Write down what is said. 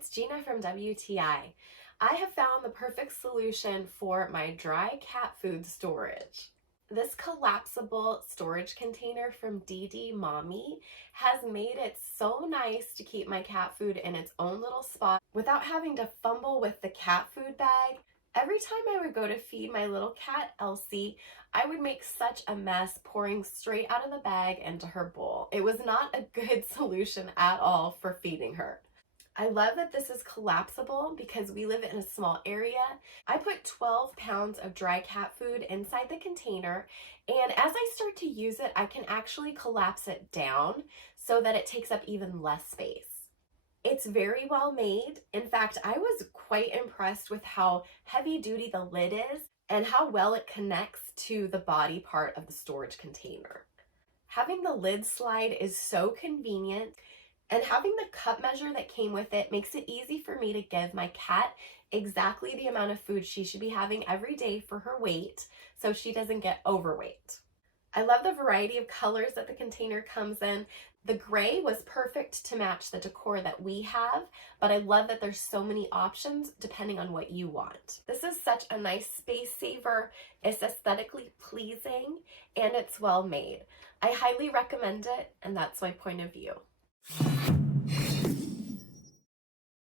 it's Gina from WTI. I have found the perfect solution for my dry cat food storage. This collapsible storage container from DDMOMMY has made it so nice to keep my cat food in its own little spot without having to fumble with the cat food bag. Every time I would go to feed my little cat Elsie, I would make such a mess pouring straight out of the bag into her bowl. It was not a good solution at all for feeding her. I love that this is collapsible because we live in a small area. I put 12 pounds of dry cat food inside the container, and as I start to use it, I can actually collapse it down so that it takes up even less space. It's very well made. In fact, I was quite impressed with how heavy duty the lid is and how well it connects to the body part of the storage container. Having the lid slide is so convenient, and having the cup measure that came with it makes it easy for me to give my cat exactly the amount of food she should be having every day for her weight so she doesn't get overweight. I love the variety of colors that the container comes in. The gray was perfect to match the decor that we have, but I love that there's so many options depending on what you want. This is such a nice space saver. It's aesthetically pleasing and it's well made. I highly recommend it, and that's my point of view.